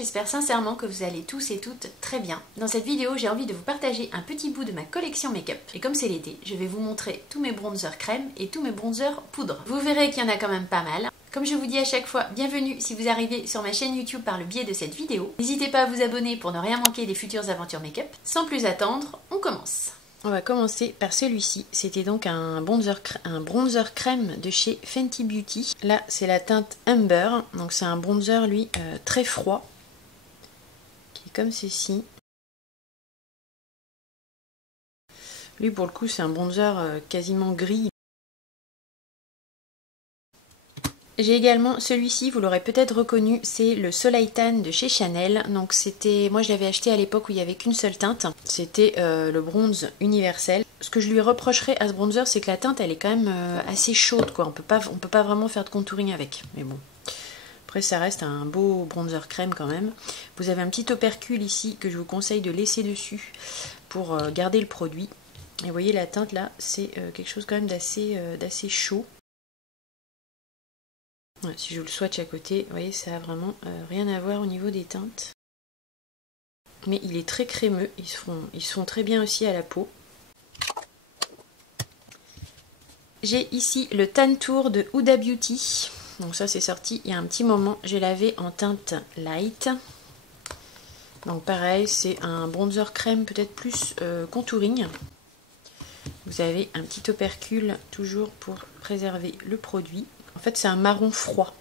j'espère sincèrement que vous allez tous et toutes très bien. Dans cette vidéo, j'ai envie de vous partager un petit bout de ma collection make-up. Et comme c'est l'été, je vais vous montrer tous mes bronzers crème et tous mes bronzers poudre. Vous verrez qu'il y en a quand même pas mal. Comme je vous dis à chaque fois, bienvenue si vous arrivez sur ma chaîne YouTube par le biais de cette vidéo. N'hésitez pas à vous abonner pour ne rien manquer des futures aventures make-up. Sans plus attendre, on commence. On va commencer par celui-ci. C'était donc un bronzer crème de chez Fenty Beauty. Là, c'est la teinte Amber. Donc c'est un bronzer, lui, très froid. Qui est comme ceci. Lui, pour le coup, c'est un bronzer quasiment gris. J'ai également celui-ci, vous l'aurez peut-être reconnu, c'est le Soleil Tan de chez Chanel. Donc c'était, moi je l'avais acheté à l'époque où il n'y avait qu'une seule teinte. C'était le bronze universel. Ce que je lui reprocherais à ce bronzer, c'est que la teinte elle est quand même assez chaude, quoi. On peut pas vraiment faire de contouring avec. Mais bon, après ça reste un beau bronzer crème quand même. Vous avez un petit opercule ici que je vous conseille de laisser dessus pour garder le produit. Et vous voyez la teinte là, c'est quelque chose quand même d'assez chaud. Ouais, si je le swatch à côté, vous voyez, ça a vraiment rien à voir au niveau des teintes. Mais il est très crémeux, ils se font très bien aussi à la peau. J'ai ici le Tan Tour de Huda Beauty. Donc ça c'est sorti il y a un petit moment. Je l'avais en teinte light. Donc pareil, c'est un bronzer crème peut-être plus contouring. Vous avez un petit opercule toujours pour préserver le produit. En fait, c'est un marron froid.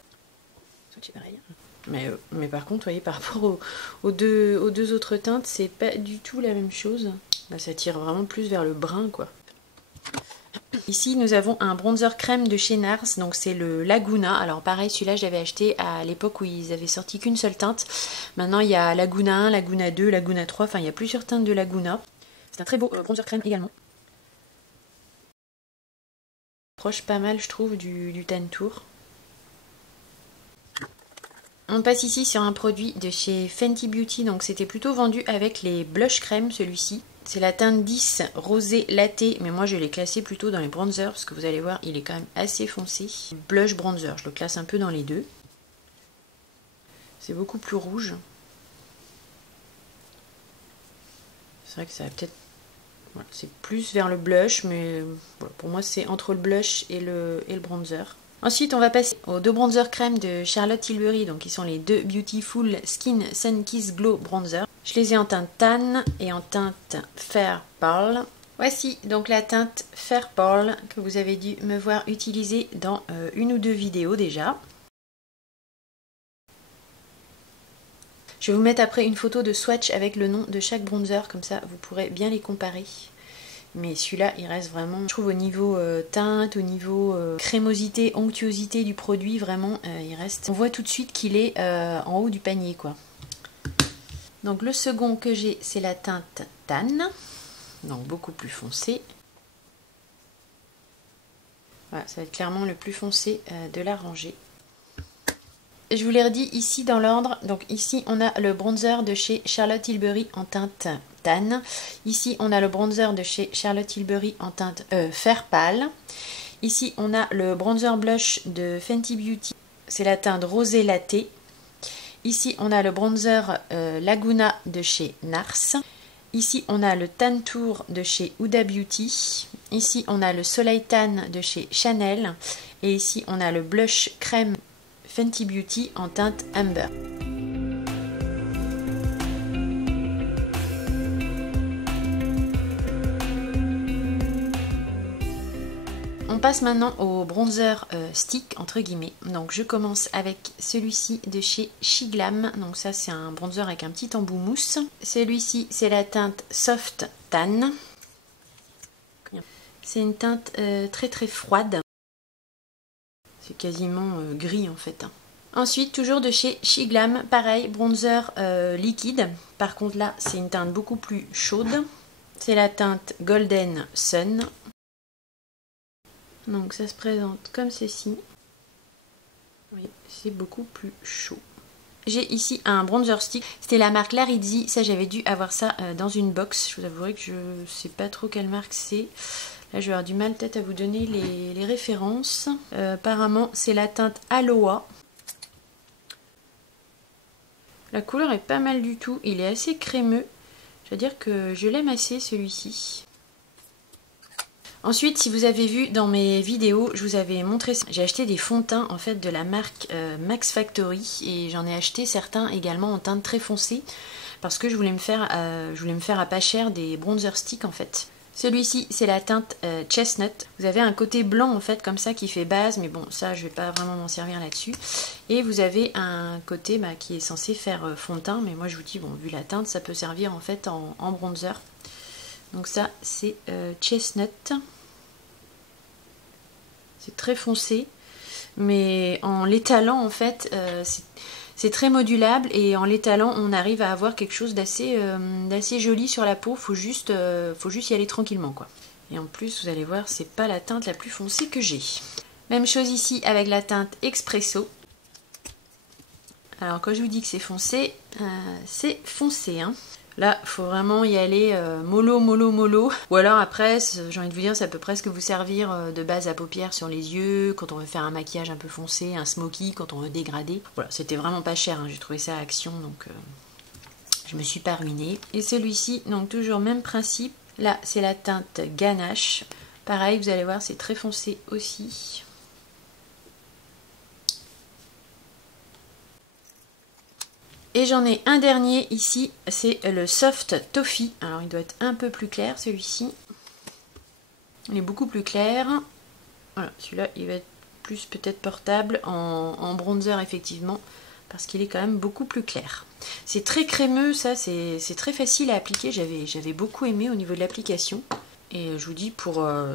Mais par contre, vous voyez, par rapport aux deux autres teintes, c'est pas du tout la même chose. Là, ça tire vraiment plus vers le brun, quoi. Ici, nous avons un bronzer crème de chez Nars, donc c'est le Laguna. Alors pareil, celui-là, je l'avais acheté à l'époque où ils avaient sorti qu'une seule teinte. Maintenant, il y a Laguna 1, Laguna 2, Laguna 3, enfin, il y a plusieurs teintes de Laguna. C'est un très beau bronzer crème également. Proche pas mal, je trouve, du Tan Tour. On passe ici sur un produit de chez Fenty Beauty, donc c'était plutôt vendu avec les blush crème, celui-ci. C'est la teinte 10 rosé latte, mais moi je l'ai classé plutôt dans les bronzers, parce que vous allez voir, il est quand même assez foncé. Blush bronzer, je le classe un peu dans les deux. C'est beaucoup plus rouge. C'est vrai que ça va peut-être... Voilà, c'est plus vers le blush, mais voilà, pour moi c'est entre le blush et le bronzer. Ensuite, on va passer aux deux bronzers crème de Charlotte Tilbury, donc qui sont les deux Beautiful Skin Sun Kiss Glow Bronzer. Je les ai en teinte Tan et en teinte Fair Pearl. Voici donc la teinte Fair Pearl que vous avez dû me voir utiliser dans une ou deux vidéos déjà. Je vais vous mettre après une photo de swatch avec le nom de chaque bronzer, comme ça vous pourrez bien les comparer. Mais celui-là, il reste vraiment, je trouve, au niveau teinte, au niveau crémosité, onctuosité du produit, vraiment, il reste... On voit tout de suite qu'il est en haut du panier, quoi. Donc le second que j'ai, c'est la teinte Tan, donc beaucoup plus foncé. Voilà, ça va être clairement le plus foncé de la rangée. Je vous l'ai redit ici dans l'ordre. Donc ici, on a le bronzer de chez Charlotte Tilbury en teinte Tan. Ici, on a le bronzer de chez Charlotte Tilbury en teinte Fer pâle. Ici, on a le bronzer blush de Fenty Beauty. C'est la teinte rosé latte. Ici, on a le bronzer Laguna de chez Nars. Ici, on a le Tan Tour de chez Huda Beauty. Ici, on a le Soleil Tan de chez Chanel. Et ici, on a le blush crème Fenty Beauty en teinte Amber. On passe maintenant au bronzer stick entre guillemets. Donc je commence avec celui-ci de chez Shiglam. Donc ça c'est un bronzer avec un petit embout mousse. Celui-ci c'est la teinte Soft Tan. C'est une teinte très très froide. C'est quasiment gris en fait. Ensuite, toujours de chez Shiglam, pareil, bronzer liquide. Par contre là, c'est une teinte beaucoup plus chaude. C'est la teinte Golden Sun. Donc ça se présente comme ceci. Oui, c'est beaucoup plus chaud. J'ai ici un bronzer stick. C'était la marque Larizzi. Ça, j'avais dû avoir ça dans une box. Je vous avouerai que je ne sais pas trop quelle marque c'est. Là, je vais avoir du mal peut-être à vous donner les références. Apparemment, c'est la teinte Aloha. La couleur est pas mal du tout, il est assez crémeux. Je veux dire que je l'aime assez celui-ci. Ensuite, si vous avez vu dans mes vidéos, je vous avais montré ça. J'ai acheté des fonds de teint en fait de la marque Max Factory et j'en ai acheté certains également en teinte très foncée parce que je voulais me faire à pas cher des bronzer sticks en fait. Celui-ci, c'est la teinte Chestnut. Vous avez un côté blanc en fait comme ça qui fait base, mais bon ça je vais pas vraiment m'en servir là-dessus. Et vous avez un côté qui est censé faire fond de teint, mais moi je vous dis bon vu la teinte ça peut servir en fait en bronzer. Donc ça c'est Chestnut. C'est très foncé, mais en l'étalant en fait c'est très modulable et en l'étalant on arrive à avoir quelque chose d'assez joli sur la peau. Faut juste y aller tranquillement quoi. Et en plus vous allez voir c'est pas la teinte la plus foncée que j'ai. Même chose ici avec la teinte Expresso. Alors quand je vous dis que c'est foncé hein. Là, il faut vraiment y aller mollo, mollo, mollo. Ou alors après, j'ai envie de vous dire, ça peut presque vous servir de base à paupières sur les yeux, quand on veut faire un maquillage un peu foncé, un smoky, quand on veut dégrader. Voilà, c'était vraiment pas cher, hein. J'ai trouvé ça à Action, donc je me suis pas ruinée. Et celui-ci, donc toujours même principe. Là, c'est la teinte Ganache. Pareil, vous allez voir, c'est très foncé aussi. Et j'en ai un dernier ici, c'est le Soft Toffee. Alors il doit être un peu plus clair celui-ci. Il est beaucoup plus clair. Voilà, celui-là il va être plus peut-être portable en bronzer effectivement, parce qu'il est quand même beaucoup plus clair. C'est très crémeux, ça c'est très facile à appliquer, j'avais beaucoup aimé au niveau de l'application. Et je vous dis,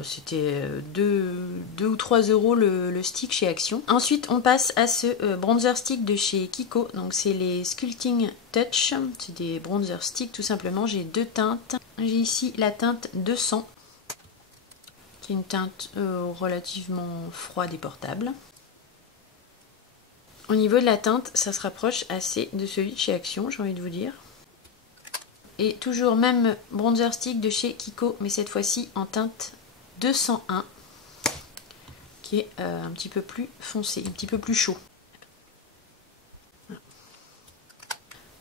c'était 2 ou 3 euros le stick chez Action. Ensuite, on passe à ce bronzer stick de chez Kiko. Donc, c'est les Sculpting Touch. C'est des bronzer sticks, tout simplement. J'ai deux teintes. J'ai ici la teinte 200, qui est une teinte relativement froide et portable. Au niveau de la teinte, ça se rapproche assez de celui de chez Action, j'ai envie de vous dire. Et toujours même bronzer stick de chez Kiko, mais cette fois-ci en teinte 201, qui est un petit peu plus foncé, un petit peu plus chaud. Voilà.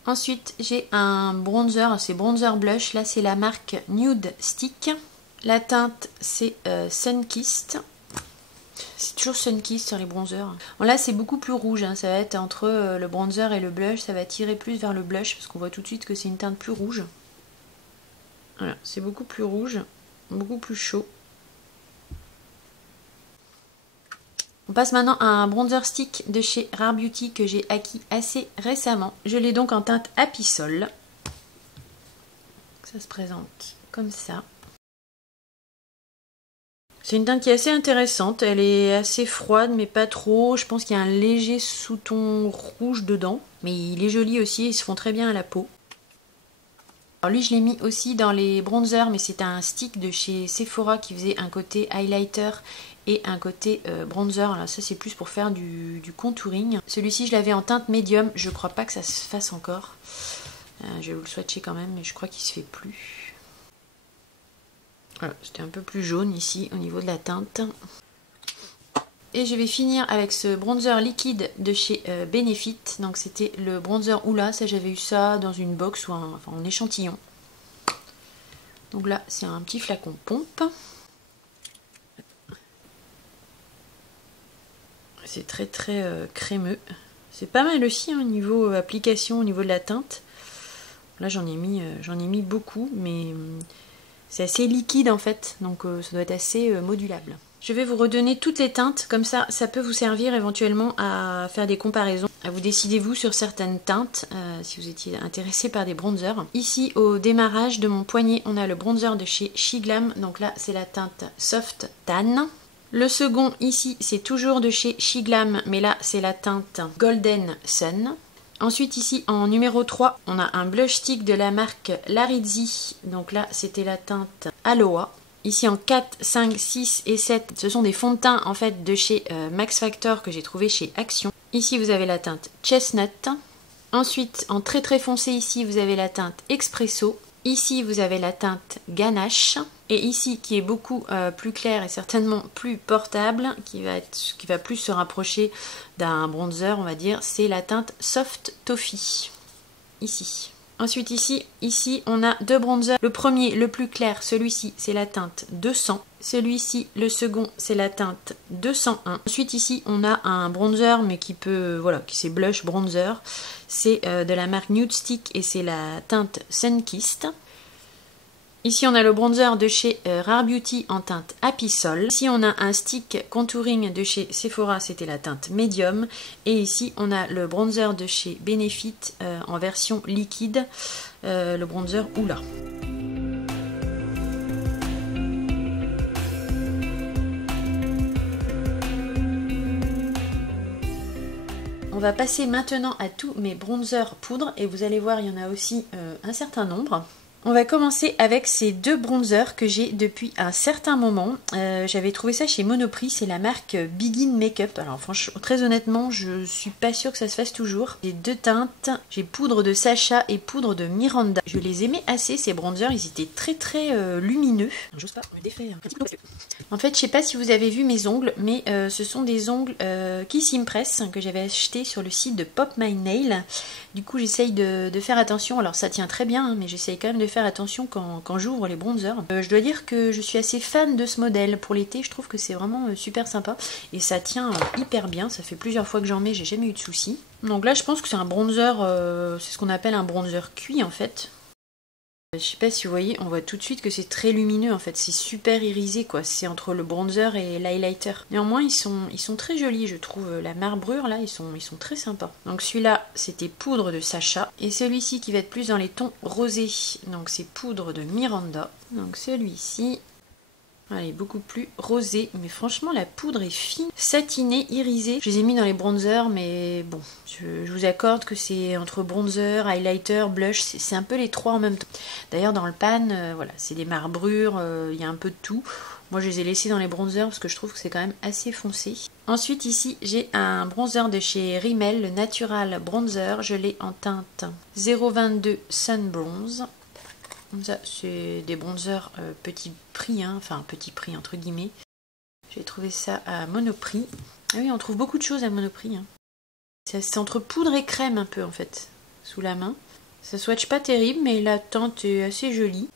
Ensuite, j'ai un bronzer, c'est bronzer blush, là c'est la marque Nude Stick. La teinte c'est Sunkissed. C'est toujours Sunkissed sur les bronzers. Bon, là c'est beaucoup plus rouge, hein. Ça va être entre le bronzer et le blush, ça va tirer plus vers le blush parce qu'on voit tout de suite que c'est une teinte plus rouge. Voilà, c'est beaucoup plus rouge, beaucoup plus chaud. On passe maintenant à un bronzer stick de chez Rare Beauty que j'ai acquis assez récemment. Je l'ai donc en teinte Apisol. Ça se présente comme ça. C'est une teinte qui est assez intéressante, elle est assez froide mais pas trop, je pense qu'il y a un léger sous-ton rouge dedans, mais il est joli aussi, ils se font très bien à la peau. Alors lui je l'ai mis aussi dans les bronzers, mais c'est un stick de chez Sephora qui faisait un côté highlighter et un côté bronzer. Alors ça c'est plus pour faire du contouring. Celui-ci je l'avais en teinte médium, je crois pas que ça se fasse encore. Je vais vous le swatcher quand même, mais je crois qu'il se fait plus. Voilà, c'était un peu plus jaune ici au niveau de la teinte. Et je vais finir avec ce bronzer liquide de chez Benefit. Donc c'était le bronzer Oula, ça j'avais eu ça dans une box ou en échantillon. Donc là c'est un petit flacon pompe. C'est très très crémeux. C'est pas mal aussi au niveau application, au niveau de la teinte. Là j'en ai mis beaucoup, mais c'est assez liquide en fait, donc ça doit être assez modulable. Je vais vous redonner toutes les teintes, comme ça, ça peut vous servir éventuellement à faire des comparaisons. À vous décidez-vous sur certaines teintes, si vous étiez intéressé par des bronzers. Ici, au démarrage de mon poignet, on a le bronzer de chez Shiglam, donc là, c'est la teinte Soft Tan. Le second, ici, c'est toujours de chez Shiglam, mais là, c'est la teinte Golden Sun. Ensuite ici en numéro 3 on a un blush stick de la marque Larizzi, donc là c'était la teinte Aloha. Ici en 4, 5, 6 et 7 ce sont des fonds de teint en fait de chez Max Factor que j'ai trouvé chez Action. Ici vous avez la teinte Chestnut. Ensuite en très très foncé ici vous avez la teinte Expresso. Ici vous avez la teinte Ganache. Et ici qui est beaucoup plus clair et certainement plus portable, qui va plus se rapprocher d'un bronzer on va dire, c'est la teinte Soft Toffee. ici. Ensuite ici on a deux bronzers. Le premier, le plus clair, celui-ci c'est la teinte 200. Celui-ci, le second, c'est la teinte 201. Ensuite ici on a un bronzer mais qui peut, voilà, qui c'est blush bronzer. C'est de la marque Nude Stick et c'est la teinte Sunkissed. Ici on a le bronzer de chez Rare Beauty en teinte Happy Sol. Ici on a un stick contouring de chez Sephora, c'était la teinte Medium. Et ici on a le bronzer de chez Benefit en version liquide, le bronzer Oula. On va passer maintenant à tous mes bronzers poudre et vous allez voir il y en a aussi un certain nombre. On va commencer avec ces deux bronzers que j'ai depuis un certain moment. J'avais trouvé ça chez Monoprix, c'est la marque Begin Makeup. Alors franchement, très honnêtement, je suis pas sûre que ça se fasse toujours. J'ai deux teintes, j'ai poudre de Sacha et poudre de Miranda. Je les aimais assez ces bronzers, ils étaient très lumineux. J'ose pas me défaire. En fait, je sais pas si vous avez vu mes ongles, mais ce sont des ongles Kiss Impress que j'avais acheté sur le site de Pop My Nail. Du coup, j'essaye de faire attention. Alors ça tient très bien, hein, mais j'essaye quand même de faire attention quand j'ouvre les bronzers. Je dois dire que je suis assez fan de ce modèle pour l'été. Je trouve que c'est vraiment super sympa et ça tient hyper bien. Ça fait plusieurs fois que j'en mets, j'ai jamais eu de soucis. Donc là, je pense que c'est un bronzer, c'est ce qu'on appelle un bronzer cuit en fait. Je sais pas si vous voyez, on voit tout de suite que c'est très lumineux en fait, c'est super irisé quoi, c'est entre le bronzer et l'highlighter. Néanmoins ils sont très jolis je trouve, la marbrure là, ils sont très sympas. Donc celui-là c'était poudre de Sacha, et celui-ci qui va être plus dans les tons rosés, donc c'est poudre de Miranda. Donc celui-ci, elle est beaucoup plus rosée, mais franchement la poudre est fine, satinée, irisée. Je les ai mis dans les bronzers, mais bon, je vous accorde que c'est entre bronzer, highlighter, blush, c'est un peu les trois en même temps. D'ailleurs dans le pan, voilà, c'est des marbrures, il y a un peu de tout. Moi je les ai laissés dans les bronzers parce que je trouve que c'est quand même assez foncé. Ensuite ici j'ai un bronzer de chez Rimmel, le Natural Bronzer, je l'ai en teinte 022 Sun Bronze. Ça, c'est des bronzers petit prix, hein, enfin petit prix entre guillemets. J'ai trouvé ça à Monoprix. Ah oui, on trouve beaucoup de choses à Monoprix. Hein. C'est entre poudre et crème un peu en fait, sous la main. Ça swatch pas terrible, mais la teinte est assez jolie.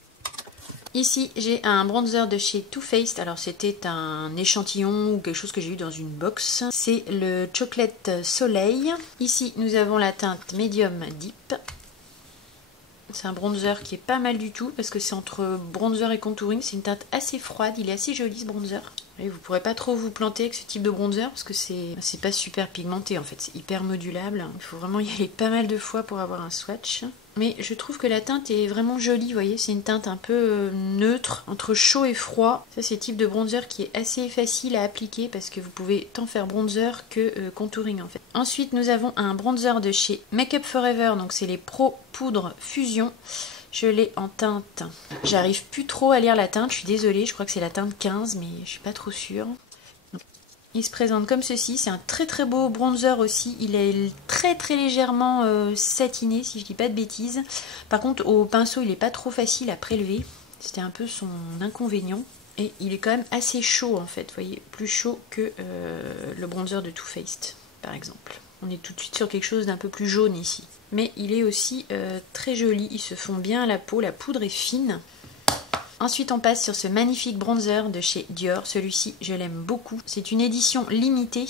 Ici, j'ai un bronzer de chez Too Faced. Alors, c'était un échantillon ou quelque chose que j'ai eu dans une box. C'est le Chocolate Soleil. Ici, nous avons la teinte Medium Deep. C'est un bronzer qui est pas mal du tout parce que c'est entre bronzer et contouring. C'est une teinte assez froide, il est assez joli ce bronzer. Et vous pourrez pas trop vous planter avec ce type de bronzer parce que c'est pas super pigmenté en fait, c'est hyper modulable. Il faut vraiment y aller pas mal de fois pour avoir un swatch. Mais je trouve que la teinte est vraiment jolie, vous voyez, c'est une teinte un peu neutre, entre chaud et froid. Ça c'est le type de bronzer qui est assez facile à appliquer parce que vous pouvez tant faire bronzer que contouring en fait. Ensuite nous avons un bronzer de chez Makeup Forever, donc c'est les Pro Poudre Fusion. Je l'ai en teinte, j'arrive plus trop à lire la teinte, je suis désolée, je crois que c'est la teinte 15 mais je suis pas trop sûre. Il se présente comme ceci, c'est un très beau bronzer aussi, il est très légèrement satiné si je dis pas de bêtises. Par contre au pinceau il est pas trop facile à prélever, c'était un peu son inconvénient. Et il est quand même assez chaud en fait, vous voyez, plus chaud que le bronzer de Too Faced par exemple. On est tout de suite sur quelque chose d'un peu plus jaune ici. Mais il est aussi très joli, il se fond bien à la peau, la poudre est fine. Ensuite on passe sur ce magnifique bronzer de chez Dior, celui-ci je l'aime beaucoup. C'est une édition limitée.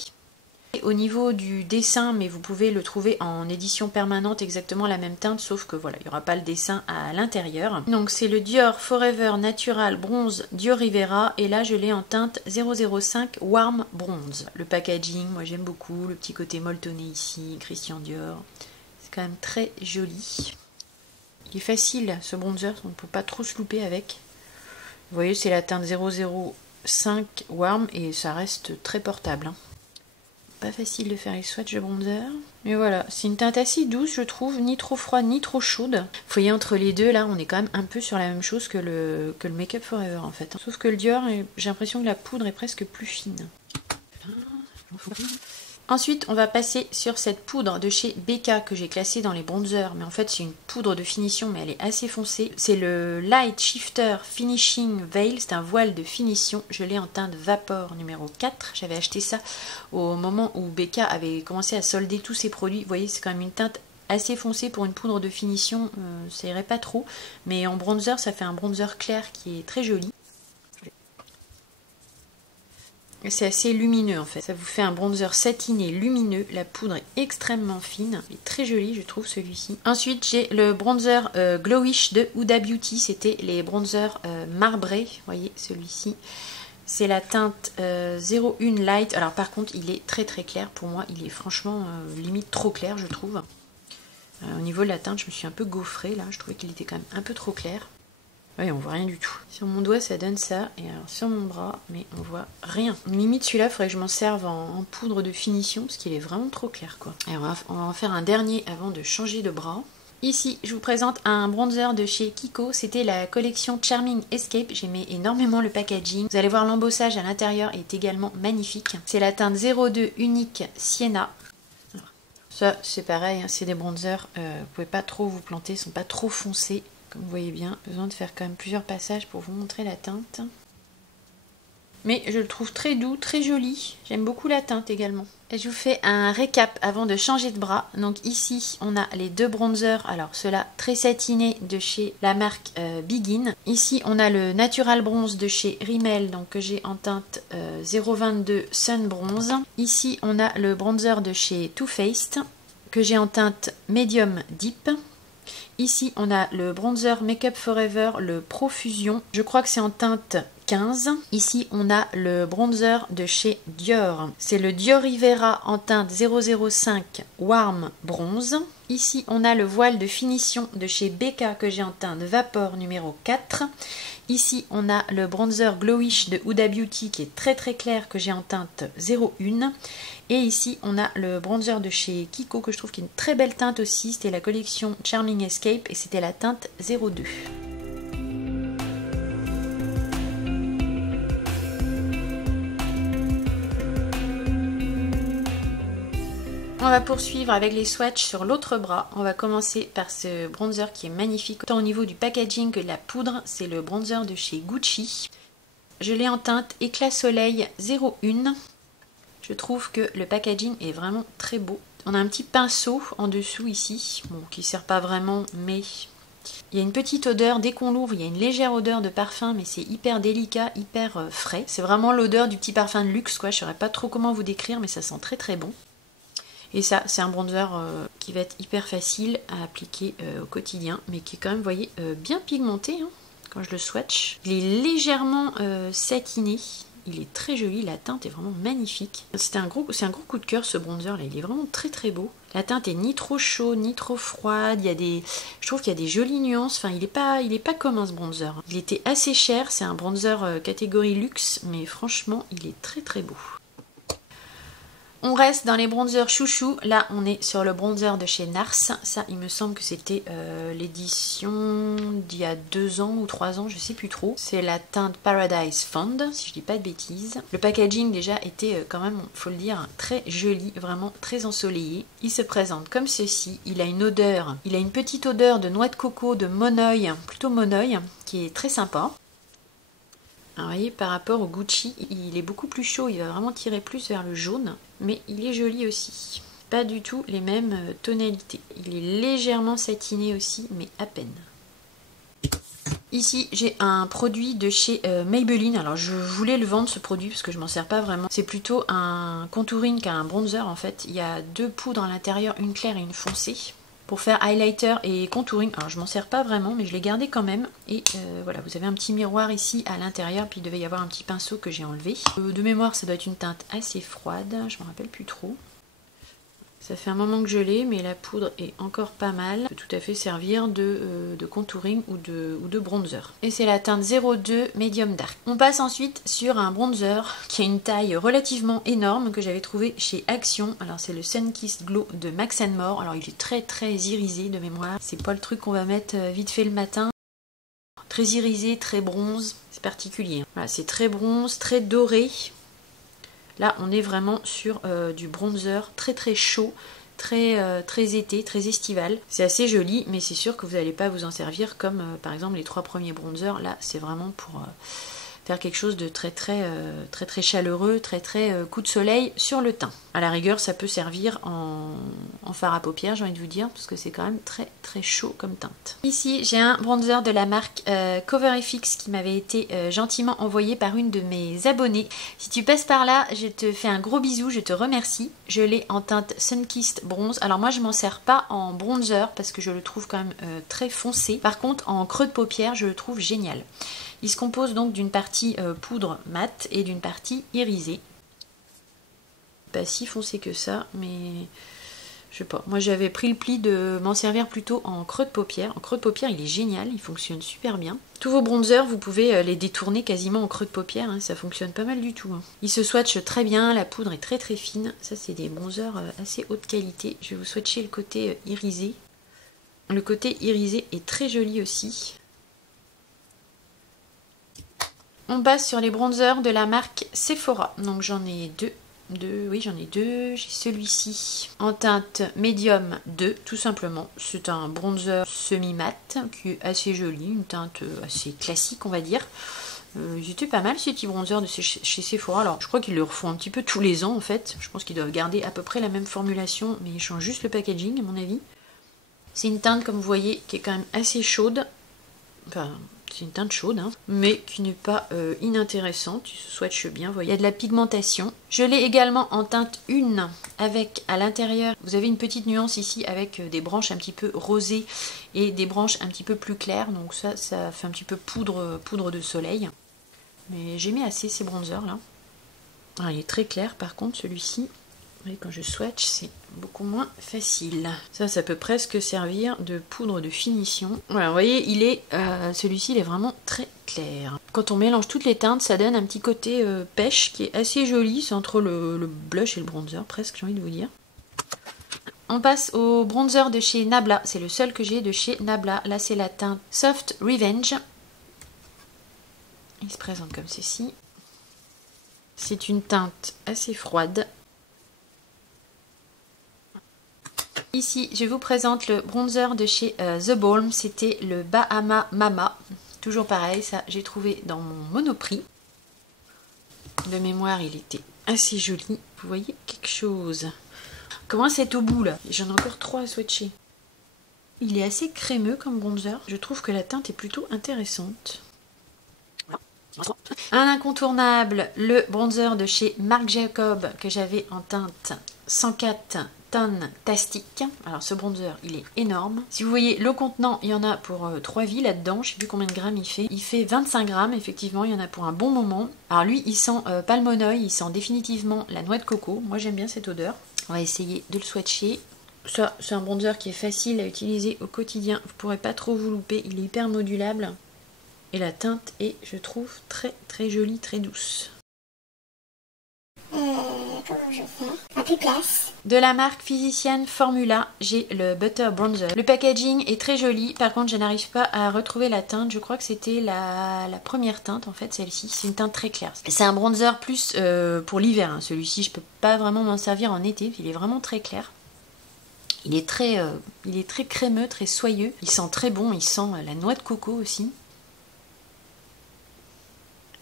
Et au niveau du dessin, mais vous pouvez le trouver en édition permanente exactement la même teinte, sauf que voilà, il n'y aura pas le dessin à l'intérieur. Donc c'est le Dior Forever Natural Bronze Dior Rivera, et là je l'ai en teinte 005 Warm Bronze. Le packaging, moi j'aime beaucoup, le petit côté molletonné ici, Christian Dior, c'est quand même très joli. Il est facile ce bronzer, on ne peut pas trop se louper avec. Vous voyez, c'est la teinte 005 Warm et ça reste très portable. Hein. Pas facile de faire les swatchs de bronzer. Mais voilà, c'est une teinte assez douce, je trouve, ni trop froide, ni trop chaude. Vous voyez, entre les deux, là, on est quand même un peu sur la même chose que le Makeup Forever, en fait. Sauf que le Dior, j'ai l'impression que la poudre est presque plus fine. Ensuite, on va passer sur cette poudre de chez Becca que j'ai classée dans les bronzers, mais en fait c'est une poudre de finition, mais elle est assez foncée. C'est le Light Shifter Finishing Veil, c'est un voile de finition. Je l'ai en teinte Vapor numéro 4. J'avais acheté ça au moment où Becca avait commencé à solder tous ses produits. Vous voyez, c'est quand même une teinte assez foncé pour une poudre de finition, ça irait pas trop. Mais en bronzer, ça fait un bronzer clair qui est très joli. C'est assez lumineux en fait. Ça vous fait un bronzer satiné lumineux. La poudre est extrêmement fine. Il est très joli, je trouve, celui-ci. Ensuite, j'ai le bronzer Glowish de Huda Beauty. C'était les bronzers marbrés. Vous voyez, celui-ci. C'est la teinte 01 Light. Alors par contre, il est très très clair. Pour moi, il est franchement limite trop clair, je trouve. Au niveau de la teinte, je me suis un peu gaufrée là. Je trouvais qu'il était quand même un peu trop clair. Oui, on voit rien du tout. Sur mon doigt, ça donne ça. Et alors sur mon bras, mais on voit rien. Limite, celui-là, il faudrait que je m'en serve en poudre de finition parce qu'il est vraiment trop clair, quoi. Et on va en faire un dernier avant de changer de bras. Ici, je vous présente un bronzer de chez Kiko. C'était la collection Charming Escape. J'aimais énormément le packaging. Vous allez voir, l'embossage à l'intérieur est également magnifique. C'est la teinte 02 Unique Sienna. Ça, c'est pareil, hein, c'est des bronzers. Vous pouvez pas trop vous planter, ils sont pas trop foncés. Comme vous voyez bien, besoin de faire quand même plusieurs passages pour vous montrer la teinte. Mais je le trouve très doux, très joli. J'aime beaucoup la teinte également. Et je vous fais un récap avant de changer de bras. Donc ici, on a les deux bronzers. Alors ceux-là, très satinés de chez la marque Begin. Ici, on a le Natural Bronze de chez Rimmel, donc que j'ai en teinte 022 Sun Bronze. Ici, on a le bronzer de chez Too Faced, que j'ai en teinte Medium Deep. Ici, on a le bronzer Make Up Forever, le Profusion. Je crois que c'est en teinte 15. Ici, on a le bronzer de chez Dior. C'est le Dior Rivera en teinte 005 Warm Bronze. Ici, on a le voile de finition de chez Becca que j'ai en teinte Vapor numéro 4. Ici, on a le bronzer Glowish de Huda Beauty qui est très très clair que j'ai en teinte 01. Et ici, on a le bronzer de chez Kiko que je trouve qui est une très belle teinte aussi. C'était la collection Charming Escape et c'était la teinte 02. On va poursuivre avec les swatchs sur l'autre bras. On va commencer par ce bronzer qui est magnifique. Tant au niveau du packaging que de la poudre, c'est le bronzer de chez Gucci. Je l'ai en teinte Éclat Soleil 01. Je trouve que le packaging est vraiment très beau. On a un petit pinceau en dessous ici, bon, qui ne sert pas vraiment, mais il y a une petite odeur, dès qu'on l'ouvre, il y a une légère odeur de parfum, mais c'est hyper délicat, hyper frais. C'est vraiment l'odeur du petit parfum de luxe, quoi. Je ne saurais pas trop comment vous décrire, mais ça sent très très bon. Et ça, c'est un bronzer qui va être hyper facile à appliquer au quotidien, mais qui est quand même, vous voyez, bien pigmenté hein, quand je le swatch. Il est légèrement satiné. Il est très joli, la teinte est vraiment magnifique. C'est un gros coup de cœur ce bronzer là, il est vraiment très très beau. La teinte est ni trop chaude ni trop froide, je trouve qu'il y a des jolies nuances, enfin il est pas commun ce bronzer. Il était assez cher, c'est un bronzer catégorie luxe, mais franchement il est très très beau. On reste dans les bronzers chouchou. Là, on est sur le bronzer de chez Nars. Ça, il me semble que c'était l'édition d'il y a 2 ans ou 3 ans, je sais plus trop. C'est la teinte Paradise Fond, si je dis pas de bêtises. Le packaging déjà était quand même, faut le dire, très joli, vraiment très ensoleillé. Il se présente comme ceci. Il a une petite odeur de noix de coco, de monoeil, plutôt monoeil, qui est très sympa. Alors, vous voyez, par rapport au Gucci, il est beaucoup plus chaud, il va vraiment tirer plus vers le jaune, mais il est joli aussi. Pas du tout les mêmes tonalités. Il est légèrement satiné aussi, mais à peine. Ici, j'ai un produit de chez Maybelline. Alors, je voulais le vendre ce produit parce que je m'en sers pas vraiment. C'est plutôt un contouring qu'un bronzer en fait. Il y a 2 poudres à l'intérieur, une claire et une foncée, pour faire highlighter et contouring. Alors je m'en sers pas vraiment, mais je l'ai gardé quand même. Et voilà, vous avez un petit miroir ici à l'intérieur, puis il devait y avoir un petit pinceau que j'ai enlevé. De mémoire, ça doit être une teinte assez froide, je me rappelle plus trop. Ça fait un moment que je l'ai, mais la poudre est encore pas mal. Ça peut tout à fait servir de contouring ou de bronzer. Et c'est la teinte 02 Medium Dark. On passe ensuite sur un bronzer qui a une taille relativement énorme que j'avais trouvé chez Action. Alors c'est le Sun Kissed Glow de Max & More. Alors il est très très irisé de mémoire. C'est pas le truc qu'on va mettre vite fait le matin. Très irisé, très bronze. C'est particulier. Voilà, c'est très bronze, très doré. Là, on est vraiment sur du bronzer très très chaud, très été, très estival. C'est assez joli, mais c'est sûr que vous n'allez pas vous en servir comme par exemple les 3 premiers bronzers. Là, c'est vraiment pour faire quelque chose de très chaleureux, très coup de soleil sur le teint. À la rigueur, ça peut servir en fard à paupières, j'ai envie de vous dire, parce que c'est quand même très chaud comme teinte. Ici, j'ai un bronzer de la marque Cover FX qui m'avait été gentiment envoyé par une de mes abonnées. Si tu passes par là, je te fais un gros bisou, je te remercie. Je l'ai en teinte Sunkissed Bronze. Alors moi, je m'en sers pas en bronzer parce que je le trouve quand même très foncé. Par contre, en creux de paupière, je le trouve génial. Il se compose donc d'une partie poudre mat et d'une partie irisée. Pas si foncé que ça, mais je sais pas. Moi j'avais pris le pli de m'en servir plutôt en creux de paupière. En creux de paupière il est génial, il fonctionne super bien. Tous vos bronzers vous pouvez les détourner quasiment en creux de paupière, hein, ça fonctionne pas mal du tout. Hein. Il se swatche très bien, la poudre est très fine. Ça c'est des bronzers assez haute qualité. Je vais vous swatcher le côté irisé. Le côté irisé est très joli aussi. On passe sur les bronzers de la marque Sephora. Donc j'en ai deux. Oui, j'en ai deux. J'ai celui-ci en teinte médium 2, tout simplement. C'est un bronzer semi-mat qui est assez joli, une teinte assez classique, on va dire. Ils étaient pas mal ces petits bronzers de chez Sephora. Alors, je crois qu'ils le refont un petit peu tous les ans en fait. Je pense qu'ils doivent garder à peu près la même formulation, mais ils changent juste le packaging, à mon avis. C'est une teinte, comme vous voyez, qui est quand même assez chaude. Enfin, c'est une teinte chaude, hein, mais qui n'est pas inintéressante. Il se swatche bien, vous voyez. Il y a de la pigmentation. Je l'ai également en teinte 1 avec à l'intérieur, vous avez une petite nuance ici avec des branches un petit peu rosées et des branches un petit peu plus claires. Donc ça fait un petit peu poudre de soleil. Mais j'aimais assez ces bronzers là. Alors, il est très clair par contre celui-ci. Et quand je swatch, c'est beaucoup moins facile. Ça peut presque servir de poudre de finition. Voilà, vous voyez, celui-ci, il est vraiment très clair. Quand on mélange toutes les teintes, ça donne un petit côté pêche qui est assez joli. C'est entre le blush et le bronzer, presque, j'ai envie de vous dire. On passe au bronzer de chez Nabla. C'est le seul que j'ai de chez Nabla. Là, c'est la teinte Soft Revenge. Il se présente comme ceci. C'est une teinte assez froide. Ici, je vous présente le bronzer de chez The Balm. C'était le Bahama Mama. Toujours pareil, ça j'ai trouvé dans mon Monoprix. De mémoire, il était assez joli. Vous voyez quelque chose. Comment c'est au bout là? J'en ai encore 3 à swatcher. Il est assez crémeux comme bronzer. Je trouve que la teinte est plutôt intéressante. Un incontournable, le bronzer de chez Marc Jacob que j'avais en teinte 104 Tastic. Alors ce bronzer il est énorme. Si vous voyez le contenant, il y en a pour 3 vies là-dedans. Je sais plus combien de grammes il fait. Il fait 25 grammes effectivement, il y en a pour un bon moment. Alors lui il sent pas le monoeil, il sent définitivement la noix de coco. Moi j'aime bien cette odeur. On va essayer de le swatcher. Ça c'est un bronzer qui est facile à utiliser au quotidien. Vous pourrez pas trop vous louper, il est hyper modulable. Et la teinte est, je trouve, très jolie, très douce. Comment je fais? Un peu classe. De la marque Physician Formula, j'ai le Butter Bronzer. Le packaging est très joli, par contre je n'arrive pas à retrouver la teinte. Je crois que c'était la première teinte en fait, celle-ci. C'est une teinte très claire. C'est un bronzer plus pour l'hiver, hein. Celui-ci je peux pas vraiment m'en servir en été, il est vraiment très clair. Il est très crémeux, très soyeux. Il sent très bon, il sent la noix de coco aussi.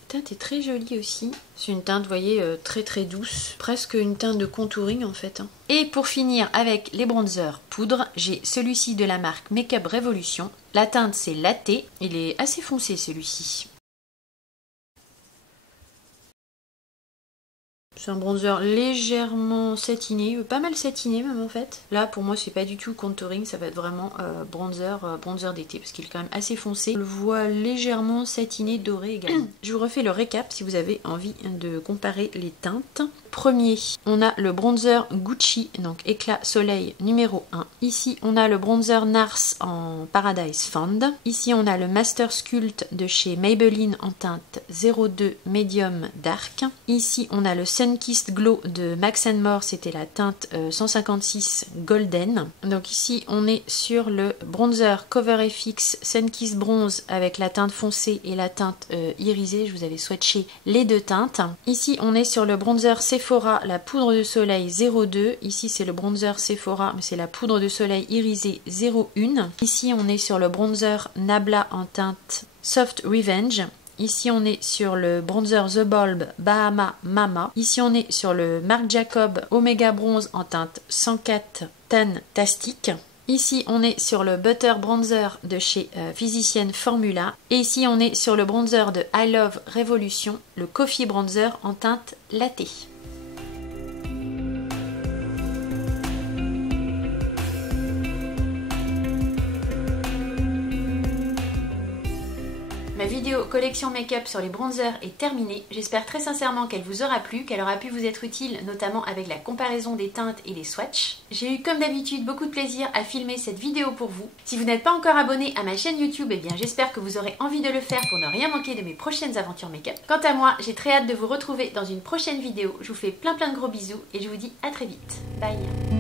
La teinte est très jolie aussi. C'est une teinte, vous voyez, très douce. Presque une teinte de contouring en fait. Hein. Et pour finir avec les bronzers poudre, j'ai celui-ci de la marque Makeup Revolution. La teinte c'est Latte. Il est assez foncé celui-ci. C'est un bronzer légèrement satiné, pas mal satiné même en fait. Là pour moi c'est pas du tout contouring, ça va être vraiment bronzer d'été parce qu'il est quand même assez foncé. Je le vois légèrement satiné, doré également. Je vous refais le récap si vous avez envie de comparer les teintes. Premier, on a le bronzer Gucci, donc éclat soleil numéro 1. Ici on a le bronzer Nars en Paradise Fund. Ici on a le Master Sculpt de chez Maybelline en teinte 02 Medium Dark. Ici on a le Sunkissed Glow de Max & More, c'était la teinte 156 Golden. Donc ici on est sur le bronzer Cover FX Sunkissed Bronze avec la teinte foncée et la teinte irisée. Je vous avais swatché les deux teintes. Ici on est sur le bronzer Sephora, la poudre de soleil 02. Ici c'est le bronzer Sephora, mais c'est la poudre de soleil irisée 01. Ici on est sur le bronzer Nabla en teinte Soft Revenge. Ici, on est sur le bronzer The Bulb Bahama Mama. Ici, on est sur le Marc Jacob Omega Bronze en teinte 104 Tan Tastic. Ici, on est sur le Butter Bronzer de chez Physicienne Formula. Et ici, on est sur le bronzer de I Love Revolution, le Coffee Bronzer en teinte Latte. Ma vidéo collection make-up sur les bronzers est terminée. J'espère très sincèrement qu'elle vous aura plu, qu'elle aura pu vous être utile, notamment avec la comparaison des teintes et des swatchs. J'ai eu comme d'habitude beaucoup de plaisir à filmer cette vidéo pour vous. Si vous n'êtes pas encore abonné à ma chaîne YouTube, eh bien j'espère que vous aurez envie de le faire pour ne rien manquer de mes prochaines aventures make-up. Quant à moi, j'ai très hâte de vous retrouver dans une prochaine vidéo. Je vous fais plein de gros bisous et je vous dis à très vite. Bye!